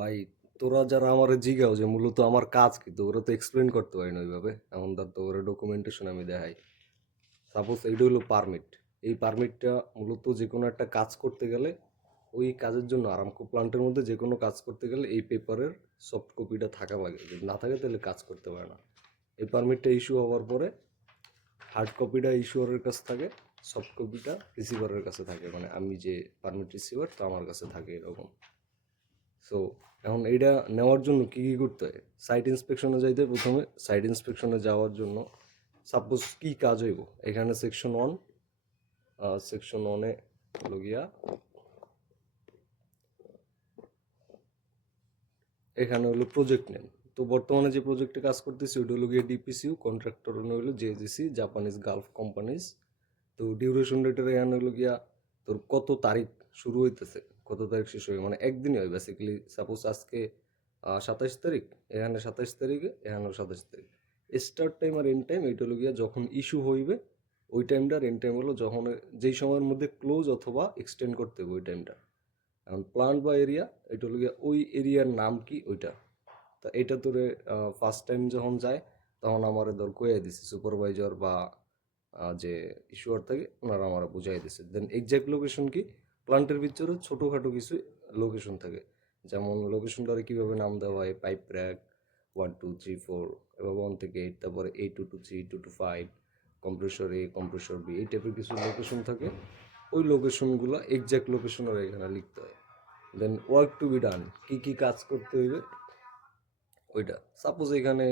ভাই, তোরা যারা আমার জিগাও যে মূলত আমার কাজ কি, তো ওরা তো এক্সপ্লেন করতে পারি না ওইভাবে। এখন তার তো ওরা ডকুমেন্টেশন আমি দেখাই। সাপোজ এইটা হলো পারমিট। এই পারমিটটা মূলত যে কোনো একটা কাজ করতে গেলে, ওই কাজের জন্য আরামকো প্লান্টের মধ্যে যে কোনো কাজ করতে গেলে এই পেপারের সফট কপিটা থাকা লাগে। যদি না থাকে তাহলে কাজ করতে পারে না। এই পারমিটটা ইস্যু হওয়ার পরে হার্ড কপিটা ইস্যুয়ারের কাছে থাকে, সফট কপিটা রিসিভারের কাছে থাকে। মানে আমি যে পারমিট রিসিভার, তো আমার কাছে থাকে এরকম। সো এখন এইটা নেওয়ার জন্য কী কী করতে হয়? সাইট ইন্সপেকশনে যাইতে প্রথমে সাইট ইন্সপেকশনে যাওয়ার জন্য সাপোজ কী কাজ হইব, এখানে সেকশন 1, সেকশন 1-এ হলো গিয়া এখানে হলো প্রজেক্ট নেম। তো বর্তমানে যে প্রজেক্টে কাজ করতেছি ওইটা হলো গিয়ে ডিপিসিউ, কন্ট্রাক্টর হলো জেজিসি, জাপানিজ গালফ কোম্পানিজ। তো ডিউরেশন ডেটের এখানে হলো গিয়া তোর কত তারিখ শুরু হইতেছে, কত তারিখ শেষ হবে, মানে একদিনই হয় বেসিক্যালি। সাপোজ আজকে 27 তারিখ, এখানে 27 তারিখে, এখানেও 27 তারিখ। স্টার্ট টাইম আর এন্ড টাইম এইটা হলো গিয়া যখন ইস্যু হইবে ওই টাইমটা, আর এন্ড টাইম হলো যখন যেই সময়ের মধ্যে ক্লোজ অথবা এক্সটেন্ড করতে হবে ওই টাইমটা। এখন প্লান্ট বা এরিয়া, এটা হলো গিয়া ওই এরিয়ার নাম কি ওইটা। তা এটা তোরে ফার্স্ট টাইম যখন যায় তখন আমার ধর কইয়া দিছে সুপারভাইজার বা যে ইস্যুয়ার থাকে ওনারা আমার বুঝাই দিছে। দেন এক্সাক্ট লোকেশন কি, প্লান্টের ভিতরে ছোটোখাটো কিছু লোকেশন থাকে। যেমন লোকেশনটারে কীভাবে নাম দেওয়া হয়, পাইপ র্যাক 1 2 3 4, এবার 1 থেকে 8, তারপরে 8 2 2 3 2 2 5, কম্প্রেসর এ, কম্প্রেসর বি, এই টাইপের কিছু লোকেশন থাকে। ওই লোকেশনগুলো এক্সাক্ট লোকেশন ওরা এখানে লিখতে হয়। Then work to be done, কী কী কাজ করতে হইবে ওইটা। সাপোজ এখানে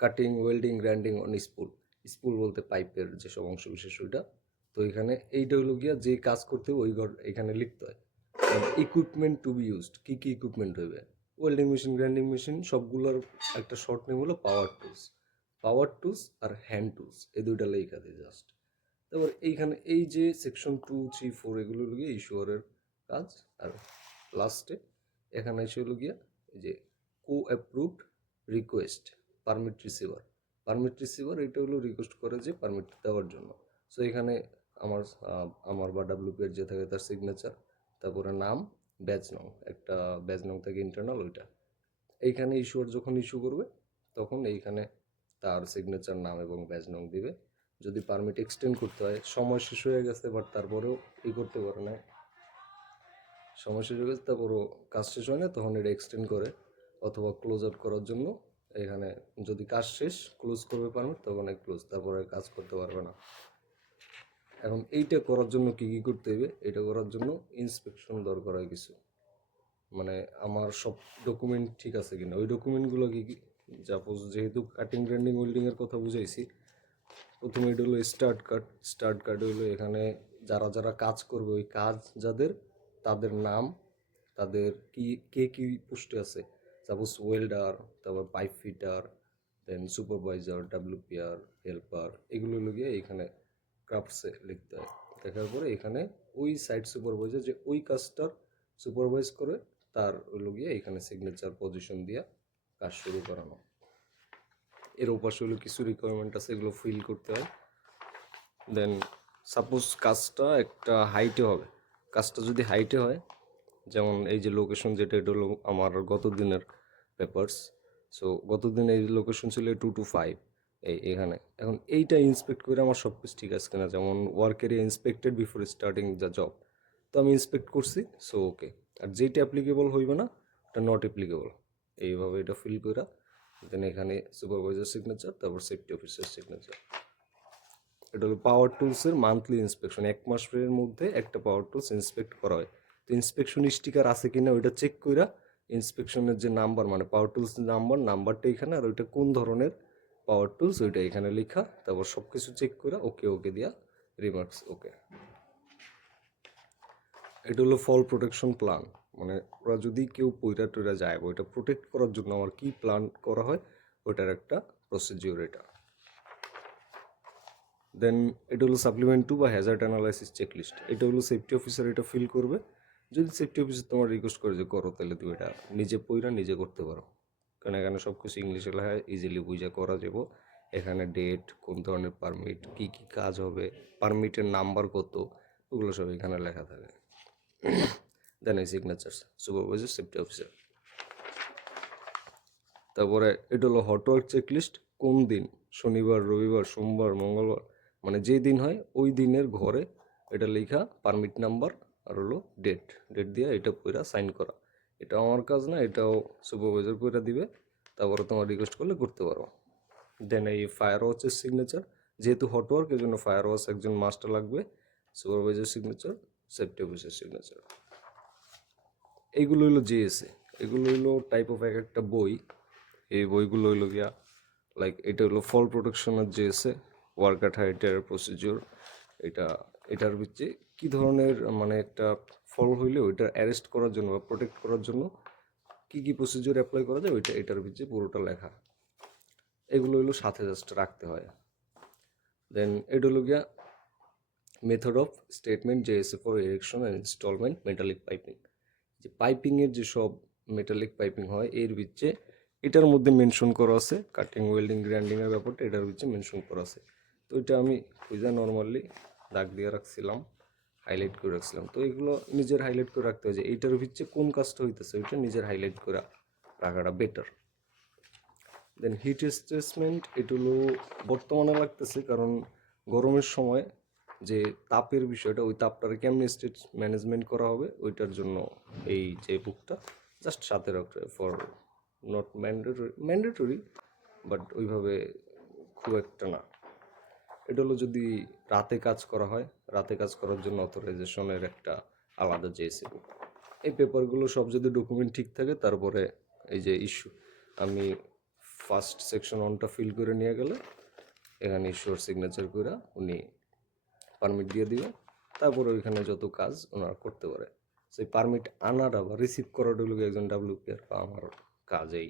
cutting, welding, grinding on spool, spool বলতে পাইপের যেসব অংশ বিশেষ ওইটা। তো এখানে এইটা হলো গিয়া যে কাজ করতে হবে ওই ঘর এখানে লিখতে হয়। ইকুইপমেন্ট টু বি ইউজড, কী কী ইকুইপমেন্ট হইবে, ওয়েল্ডিং মেশিন, গ্রাইন্ডিং মেশিন, সবগুলোর একটা শর্ট নেম হলো পাওয়ার টুলস। পাওয়ার টুলস আর হ্যান্ড টুলস, এই দুইটা লেখা দিই জাস্ট। তারপর এইখানে এই যে সেকশন 2 3 4 এগুলো হলো গিয়ে ইস্যুয়ারের কাজ। আর লাস্টে এখানে এসে হলো গিয়া এই যে কো approved request, permit receiver. Permit receiver এটা হলো রিকোয়েস্ট করে যে পারমিট দেওয়ার জন্য। সো এখানে আমার আমার বা ডাব্লিউপি যে থাকে তার সিগনেচার, তারপরে নাম, ব্যাচ নং, একটা ব্যাচ নং থাকে ইন্টারনাল ওইটা। এইখানে ইস্যুয়ার যখন ইস্যু করবে তখন এইখানে তার সিগনেচার, নাম এবং ব্যাচ নং দিবে। যদি পারমিট এক্সটেন্ড করতে হয়, সময় শেষ হয়ে গেছে বাট তারপরেও করতে পারে না, সময় শেষ হয়ে গেছে তারপরও কাজ শেষ হয় না, তখন এটা এক্সটেন্ড করে। অথবা ক্লোজ আউট করার জন্য এখানে যদি কাজ শেষ ক্লোজ করবে পারমিট, তখন ক্লোজ, তারপরে কাজ করতে পারবে না। এখন এইটা করার জন্য কী কী করতে হবে, এটা করার জন্য ইন্সপেকশন দরকার হয় কিছু। মানে আমার সব ডকুমেন্ট ঠিক আছে কিনা, ওই ডকুমেন্টগুলো কী কী, সাপোজ যেহেতু কাটিং, গ্রাইন্ডিং, ওয়েল্ডিংয়ের কথা বুঝাইছি, প্রথমে এটা হলো স্টার্ট কার্ড। স্টার্ট কার্ড হলো এখানে যারা যারা কাজ করবে ওই কাজ যাদের, তাদের নাম, তাদের কি কে কী পোস্টে আছে, সাপোজ ওয়েল্ডার, তারপর পাইপ ফিটার, দেন সুপারভাইজার, ডাব্লিউপিআর, হেল্পার, এগুলো গিয়ে এখানে ক্রাফটসে লিখতে হয়। লেখার পরে এখানে ওই সাইট সুপারভাইজার যে ওই কাজটার সুপারভাইজ করে, তার হলো গিয়ে এখানে সিগনেচার পজিশন দিয়ে কাজ শুরু করানো। এর ওপাশে হলো কিছু রিকোয়ারমেন্ট আছে, এগুলো ফিল করতে হয়। দেন সাপোজ কাজটা একটা হাইটে হবে, কাজটা যদি হাইটে হয়, যেমন এই যে লোকেশন যেটা, এটা হলো আমার গত দিনের পেপারস। সো গত দিন এই লোকেশন ছিল 2 to 5, এখানে। এখন এইটা ইন্সপেক্ট করে আমার সব কিছু ঠিক আছে কিনা, যেমন work area inspected before starting the job, তো আমি ইন্সপেক্ট করছি, সো ওকে। আর যেটা অ্যাপ্লিকেবল হইবে না ওটা নট অ্যাপ্লিকেবল, এইভাবে এটা ফিল করা। দেন এখানে সুপারভাইজার সিগনেচার, তারপর সেফটি অফিসার সিগনেচার। এটা হলো পাওয়ার টুলসের মান্থলি ইন্সপেকশন, 1 মাসের মধ্যে একটা পাওয়ার টুলস ইন্সপেক্ট করা হয়। তো ইন্সপেকশন স্টিকার আছে কিনা ওইটা চেক কইরা, ইন্সপেকশনের যে নাম্বার, মানে পাওয়ার টুলস নাম্বারটা এখানে, আর ওইটা কোন ধরনের পাওয়ার টুলস ওইটা এখানে লেখা, তারপর সব কিছু চেক করে ওকে ওকে দিয়া রিমার্কস ওকে। এটা হলো ফল প্রোটেকশন প্ল্যান, মানে ওরা যদি কেউ পইরা টইরা যায়, ওইটা প্রোটেক্ট করার জন্য আমার কি প্ল্যান করা হয় ওইটার একটা প্রসিজিওর এটা। দেন এটা হলো সাপ্লিমেন্ট টু বা হ্যাজার্ড অ্যানালাইসিস চেকলিস্ট, এটা হলো সেফটি অফিসার এটা ফিল করবে। যদি সেফটি অফিসার তোমার রিকোয়েস্ট করে যে করো, তাহলে তুমি এটা নিজে পইরা নিজে করতে পারো, কারণ এখানে সব কিছু ইংলিশে লেখা, ইজিলি বুঝা করা যাব। এখানে ডেট, কোন ধরনের পারমিট, কী কী কাজ হবে, পারমিটের নাম্বার কত, ওগুলো সব এখানে লেখা থাকে। দেন এই সিগনেচার্স, সুপারভাইজার, সেফটি অফিসার। তারপরে এটা হলো হটওয়ার্ক চেকলিস্ট, কোন দিন, শনিবার, রবিবার, সোমবার, মঙ্গলবার, মানে যেই দিন হয় ওই দিনের ঘরে এটা লেখা, পারমিট নাম্বার আর হলো ডেট দিয়ে এটা পুরা সাইন করা। এটা আমার কাজ না, এটাও সুপারভাইজার করে দিবে, তারপরে তোমার রিকোয়েস্ট করলে করতে পারো। দেন এই ফায়ার ওয়াচের সিগনেচার, যেহেতু হটওয়ার্ক এর জন্য ফায়ার ওয়াচ একজন মাস্টার লাগবে, supervisor signature, safety officer signature. এইগুলো হইলো জিএসএ, এগুলো হইলো টাইপ অফ এক একটা বই। এই বইগুলো হইলো গিয়া লাইক এটা হলো ফল প্রোটেকশনের জিএসএ, ওয়ার্ক অ্যাট হাইটের প্রসিডিওর। এটার ভিতরে কী ধরনের মানে একটা ফল হইলে ওইটা অ্যারেস্ট করার জন্য বা প্রোটেক্ট করার জন্য কী কী প্রসিডিওর অ্যাপ্লাই করা যায় এটার ভিতরে পুরোটা লেখা। এগুলো হইলো সাথে জাস্ট রাখতে হয়। দেন এটা হলো গিয়া method of statement JSA for erection and installment metallic piping. যে পাইপিংয়ের যে সব মেটালিক পাইপিং হয় এর ভিতরে এটার মধ্যে মেনশন করা আছে, কাটিং, ওয়েল্ডিং, গ্রাইন্ডিংয়ের ব্যাপারটা এটার ভিতরে মেনশন করা আছে। তো এটা আমি খুঁজে নর্মালি দাগ দিয়ে রাখছিলাম, হাইলাইট করে রাখছিলাম। তো এগুলো নিজের হাইলাইট করে রাখতে হয় যে এইটার ভিতরে কোন কাজটা হইতেছে, ওইটা নিজের হাইলাইট করে রাখাটা বেটার। দেন হিট অ্যাসেসমেন্ট, এগুলো বর্তমানে লাগতেছে কারণ গরমের সময় যে তাপের বিষয়টা, ওই তাপটাকে কেমনি স্টেট ম্যানেজমেন্ট করা হবে ওইটার জন্য এই যে বুকটা জাস্ট সাথে রাখতে, ফর নট ম্যান্ডেটরি বাট ওইভাবে খুব একটা না। এটা হলো যদি রাতে কাজ করা হয়, রাতে কাজ করার জন্য অথরাইজেশনের একটা আলাদা জেএসি বুক। এই পেপারগুলো সব যদি ডকুমেন্ট ঠিক থাকে তারপরে এই যে ইস্যু, আমি ফার্স্ট সেকশন 1টা ফিল করে নিয়ে গেলে এখানে ইস্যুর সিগনেচার করে উনি পারমিট দিয়ে দিবে, তারপরে ওইখানে যত কাজ ওনারা করতে পারে। সেই পারমিট আনাটা বা রিসিভ করাটা হলো একজন ডাব্লিউপিআর বা আমার কাজ। এই